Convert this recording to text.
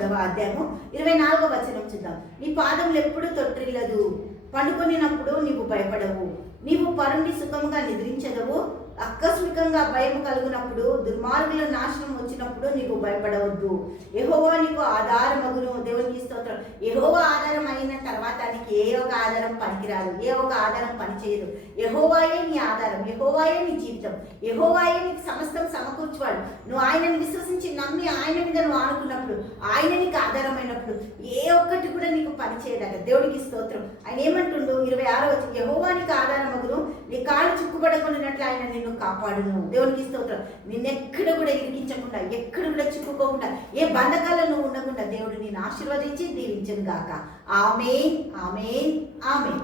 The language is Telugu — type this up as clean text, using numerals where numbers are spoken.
అధ్యాయము 24 చూద్దాం. నీ పాదములు ఎప్పుడు తొట్టిల్లదు, పండుకొనినప్పుడు నీవు భయపడవు, నీవు పరుండి సుఖముగా నిద్రించదవు. ఆకస్మికంగా భయం కలుగునప్పుడు, దుర్మార్గుల నాశనం వచ్చినప్పుడు నీకు భయపడవద్దు. యెహోవా నీకు ఆధారమగును. దేవునికి స్తోత్రం. యెహోవా ఆధారం అయిన తర్వాత నీకు ఏ ఒక ఆధారం పనికిరాదు, ఏ ఒక ఆధారం పనిచేయదు. యెహోవాయే నీ ఆధారం, యెహోవాయే నీ జీవితం, యెహోవాయే నీకు సమస్తం సమకూర్చువాడు. నువ్వు ఆయనను విశ్వసించి నమ్మి ఆయన మీద నువ్వు ఆనుకున్నప్పుడు, ఆయన నీకు ఆధారమైనప్పుడు ఏ ఒక్కటి కూడా నీకు పనిచేయదట. దేవుడికి స్తోత్రం. ఆయన ఏమంటుండు 26 యెహోవా నీకు ఆధారమగును, నీ కాళ్ళు చిక్కుపడకున్నట్లు ఆయన నిన్ను కాపాడును. దేవునికి స్తోత్రం. నిన్నెక్కడ కూడా ఇరికించకుండా, ఎక్కడ కూడా చిక్కుకోకుండా, ఏ బంధకాలను నువ్వు ఉండకుండా దేవుడు నిన్ను ఆశీర్వదించి దీవించును గాక. ఆమేన్, ఆమేన్, ఆమేన్.